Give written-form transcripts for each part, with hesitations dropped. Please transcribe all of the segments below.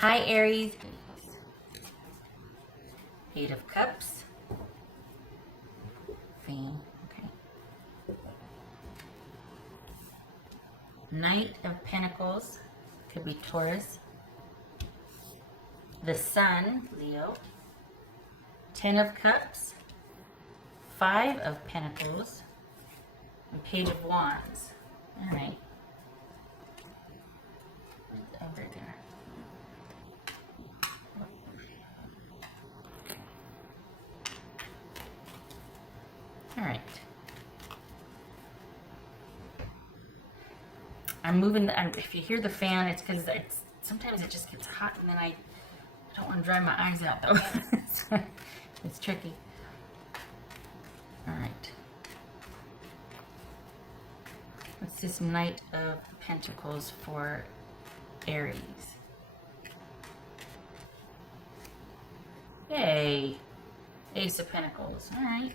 Hi, Aries. 8 of Cups. Fame. Okay. Knight of Pentacles. Could be Taurus. The Sun, Leo. 10 of Cups. 5 of Pentacles. And Page of Wands. All right. Over there. All right. I'm moving. If you hear the fan, it's because sometimes it just gets hot, and then I don't want to dry my eyes out though. It's tricky. All right. What's this Knight of Pentacles for Aries? Yay. Ace of Pentacles. All right.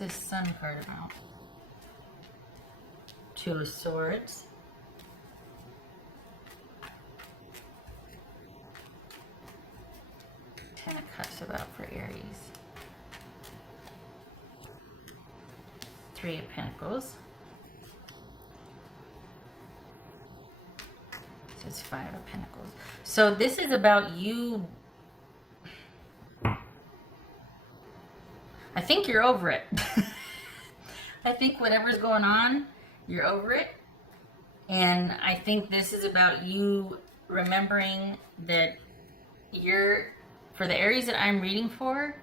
What's this Sun card about? 2 of Swords. Ten of Cups about for Aries. 3 of Pentacles. This is 5 of Pentacles. So this is about you. I think you're over it. I think whatever's going on, you're over it. And I think this is about you remembering that for the Aries that I'm reading for,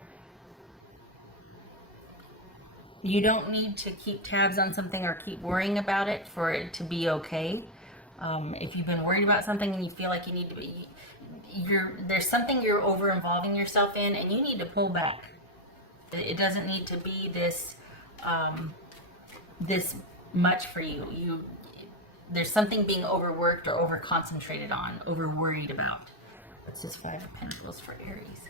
you don't need to keep tabs on something or keep worrying about it for it to be okay. If you've been worried about something and you feel like you need to be, there's something you're over involving yourself in, and you need to pull back. It doesn't need to be this this much for you. There's something being overworked or over concentrated on, over worried about. What's this 5 of Pentacles for Aries?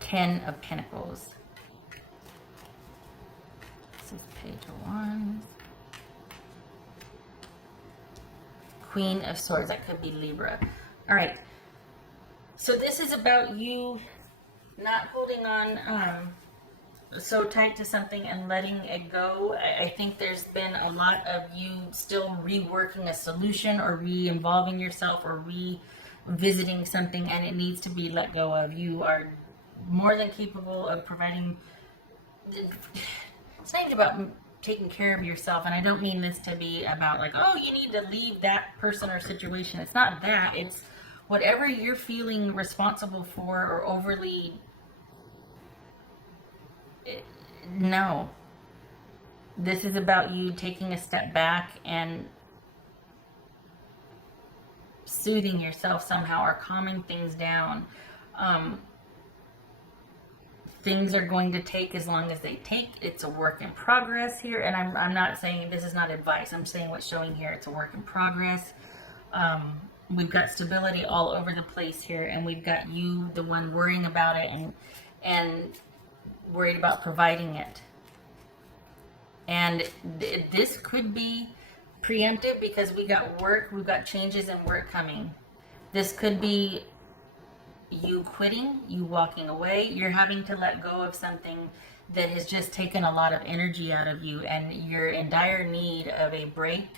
Ten of Pentacles. This is Page of Wands. Queen of Swords. That could be Libra. All right. So this is about you not holding on so tight to something and letting it go. I think there's been a lot of you still reworking a solution or re-involving yourself or revisiting something, and it needs to be let go of. You are more than capable of providing. It's not even about taking care of yourself, and I don't mean this to be about like, oh, you need to leave that person or situation. It's not that. It's whatever you're feeling responsible for or overly. No. This is about you taking a step back and soothing yourself somehow or calming things down. Things are going to take as long as they take. It's a work in progress here, and I'm not saying this is not advice. I'm saying what's showing here. It's a work in progress. We've got stability all over the place here, and we've got you, the one worrying about it and worried about providing it. And this could be preemptive because we got work, we've got changes in work coming. This could be you quitting, you walking away. You're having to let go of something that has just taken a lot of energy out of you, and you're in dire need of a break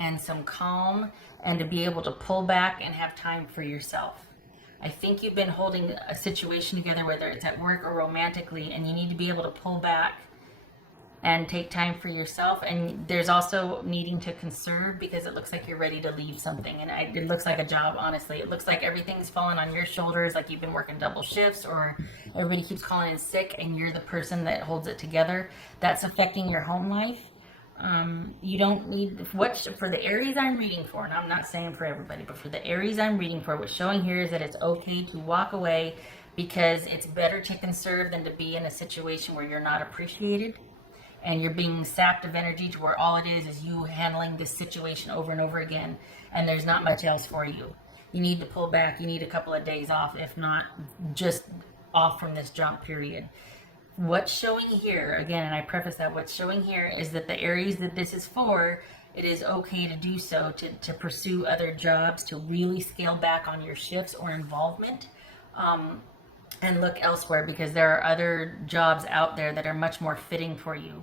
and some calm and to be able to pull back and have time for yourself. I think you've been holding a situation together, whether it's at work or romantically, and you need to be able to pull back and take time for yourself. And there's also needing to conserve because it looks like you're ready to leave something. And it looks like a job, honestly. It looks like everything's fallen on your shoulders, like you've been working double shifts or everybody keeps calling in sick and you're the person that holds it together. That's affecting your home life. You don't need for the Aries I'm reading for, and I'm not saying for everybody, but for the Aries I'm reading for, what's showing here is that it's okay to walk away because it's better to conserve than to be in a situation where you're not appreciated and you're being sapped of energy to where all it is you handling this situation over and over again, and there's not much else for you. You need to pull back. You need a couple of days off, if not just off from this jump period. What's showing here, again, and I preface that, what's showing here is that the Aries that this is for, it is okay to do so, to pursue other jobs, to really scale back on your shifts or involvement, and look elsewhere, because there are other jobs out there that are much more fitting for you.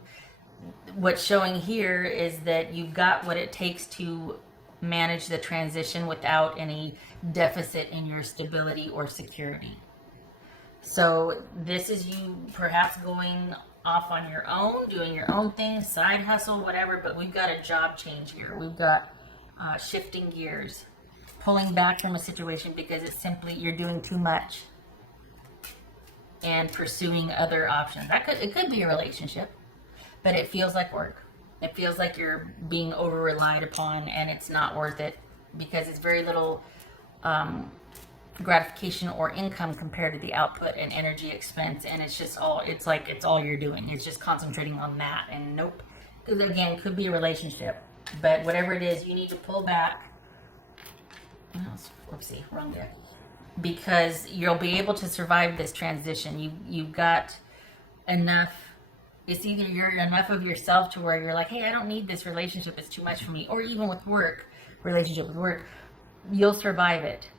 What's showing here is that you've got what it takes to manage the transition without any deficit in your stability or security. So this is you perhaps going off on your own, doing your own thing, side hustle, whatever, but we've got a job change here. We've got shifting gears, pulling back from a situation because it's simply you're doing too much, and pursuing other options. It could be a relationship, but it feels like work. It feels like you're being over relied upon, and it's not worth it because it's very little gratification or income compared to the output and energy expense, and it's just all, it's like it's all you're doing. It's just concentrating on that, and nope. Because again, could be a relationship, but whatever it is, you need to pull back. Whoopsie, wrong deck. Because you'll be able to survive this transition. You've got enough. It's either you're enough of yourself to where you're like, hey, I don't need this relationship, it's too much for me. Or even with work, relationship with work, you'll survive it.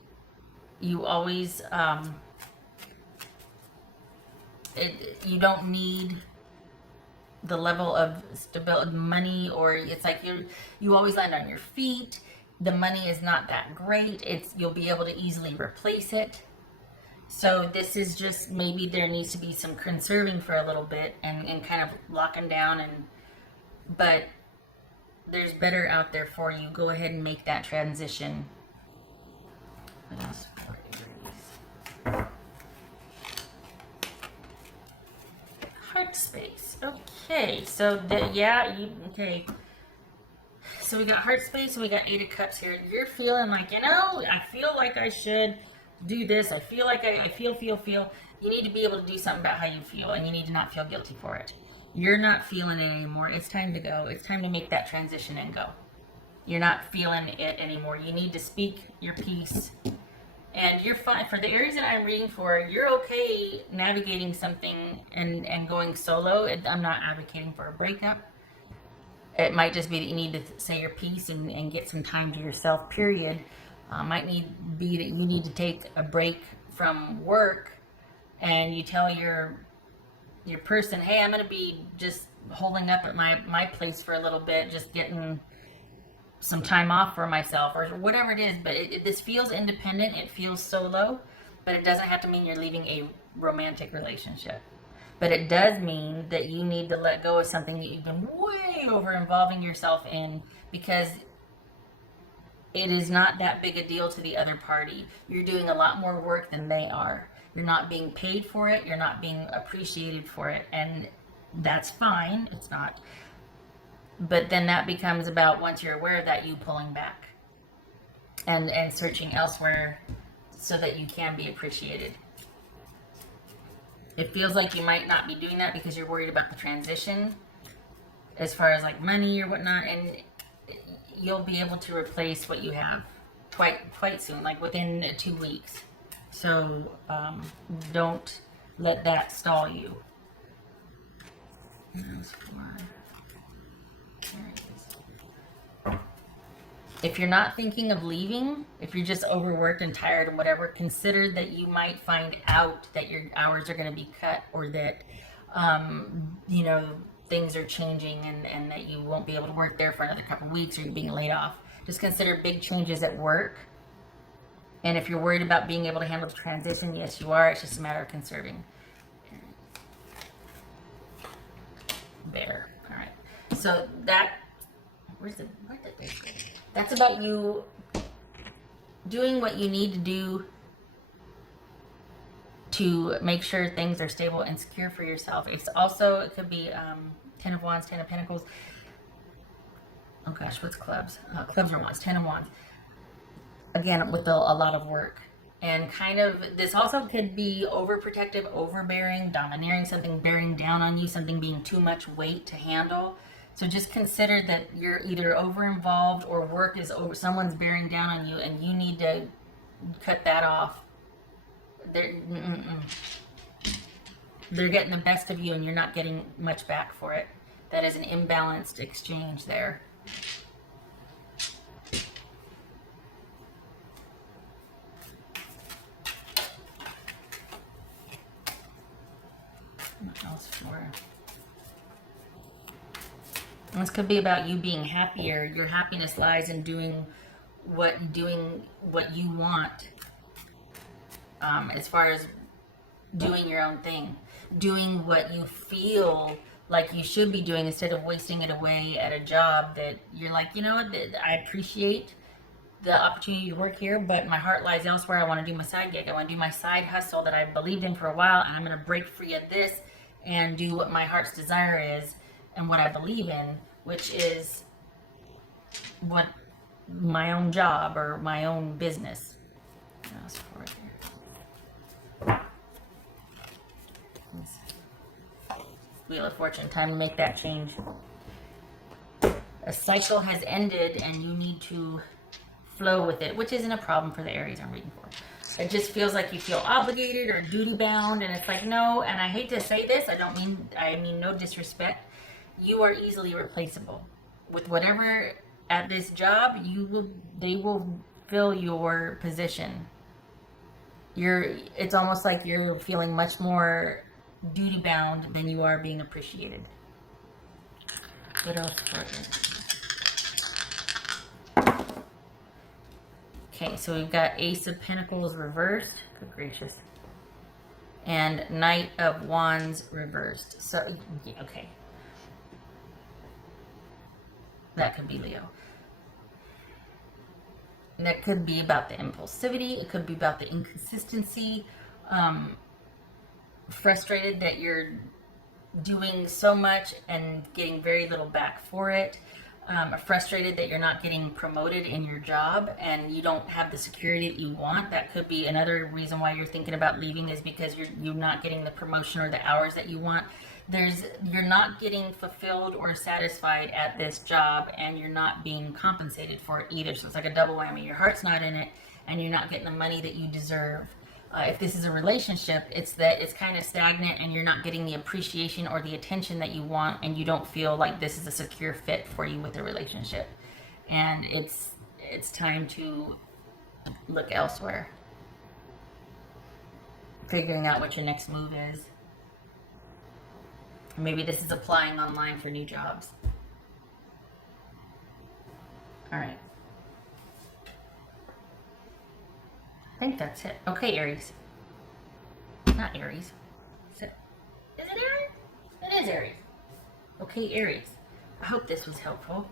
You always, you don't need the level of stability, money, or it's like you always land on your feet. The money is not that great. You'll be able to easily replace it. So this is just, maybe there needs to be some conserving for a little bit and kind of locking down, but there's better out there for you. Go ahead and make that transition. What else? Heart space. Okay, so okay. So we got heart space and we got 8 of Cups here. You're feeling like, I feel like I should do this. I feel like I feel. You need to be able to do something about how you feel, and you need to not feel guilty for it. You're not feeling it anymore. It's time to go. It's time to make that transition and go. You're not feeling it anymore. You need to speak your piece. And you're fine. For the Aries that I'm reading for, you're okay navigating something and going solo. I'm not advocating for a breakup. It might just be that you need to say your piece and get some time to yourself, period. Might be that you need to take a break from work, and you tell your person, hey, I'm going to be just holding up at my place for a little bit, just getting some time off for myself, or whatever it is. But this feels independent. It feels solo, but it doesn't have to mean you're leaving a romantic relationship. But it does mean that you need to let go of something that you've been way over involving yourself in, because it is not that big a deal to the other party. You're doing a lot more work than they are. You're not being paid for it. You're not being appreciated for it. And that's fine. It's not. But then that becomes about, once you're aware of that, you pulling back and searching elsewhere so that you can be appreciated. It feels like you might not be doing that because you're worried about the transition as far as like money or whatnot, and you'll be able to replace what you have quite soon, like within 2 weeks. So don't let that stall you. If you're not thinking of leaving, if you're just overworked and tired and whatever, consider that you might find out that your hours are going to be cut, or that, things are changing and that you won't be able to work there for another couple of weeks, or you're being laid off. Just consider big changes at work. And if you're worried about being able to handle the transition, yes, you are. It's just a matter of conserving. There. All right. So where did they go? That's about you doing what you need to do to make sure things are stable and secure for yourself. It could be 10 of Wands, 10 of Pentacles. Oh gosh, what's clubs? Clubs or Wands, 10 of Wands. Again, with a lot of work. And kind of, this also could be overprotective, overbearing, domineering, something bearing down on you, something being too much weight to handle. So just consider that you're either over-involved, or work is over, someone's bearing down on you, and you need to cut that off. They're getting the best of you and you're not getting much back for it. That is an imbalanced exchange there. What else for? This could be about you being happier. Your happiness lies in doing what you want. As far as doing your own thing, doing what you feel like you should be doing instead of wasting it away at a job that you're like, you know what, I appreciate the opportunity to work here, but my heart lies elsewhere. I want to do my side gig. I want to do my side hustle that I believed in for a while, and I'm going to break free of this and do what my heart's desire is and what I believe in, which is what my own job or my own business. Wheel of Fortune, time to make that change. A cycle has ended and you need to flow with it, which isn't a problem for the Aries I'm reading for. It just feels like you feel obligated or duty bound, and it's like, no, and I hate to say this, I mean no disrespect. You are easily replaceable. With whatever at this job, they will fill your position. It's almost like you're feeling much more duty bound than you are being appreciated. What else for this? Okay, so we've got Ace of Pentacles reversed. Good gracious. And Knight of Wands reversed. So, yeah, okay. That could be Leo. And that could be about the impulsivity. It could be about the inconsistency. Frustrated that you're doing so much and getting very little back for it. Frustrated that you're not getting promoted in your job and you don't have the security that you want. That could be another reason why you're thinking about leaving, is because you're not getting the promotion or the hours that you want. You're not getting fulfilled or satisfied at this job, and you're not being compensated for it either. So it's like a double whammy. Your heart's not in it and you're not getting the money that you deserve. If this is a relationship, it's that it's kind of stagnant and you're not getting the appreciation or the attention that you want, and you don't feel like this is a secure fit for you with the relationship. And it's time to look elsewhere. Figuring out what your next move is. Maybe this is applying online for new jobs. All right. I think that's it. Okay, Aries. Not Aries. Is it Aries? It is Aries. Okay, Aries. I hope this was helpful.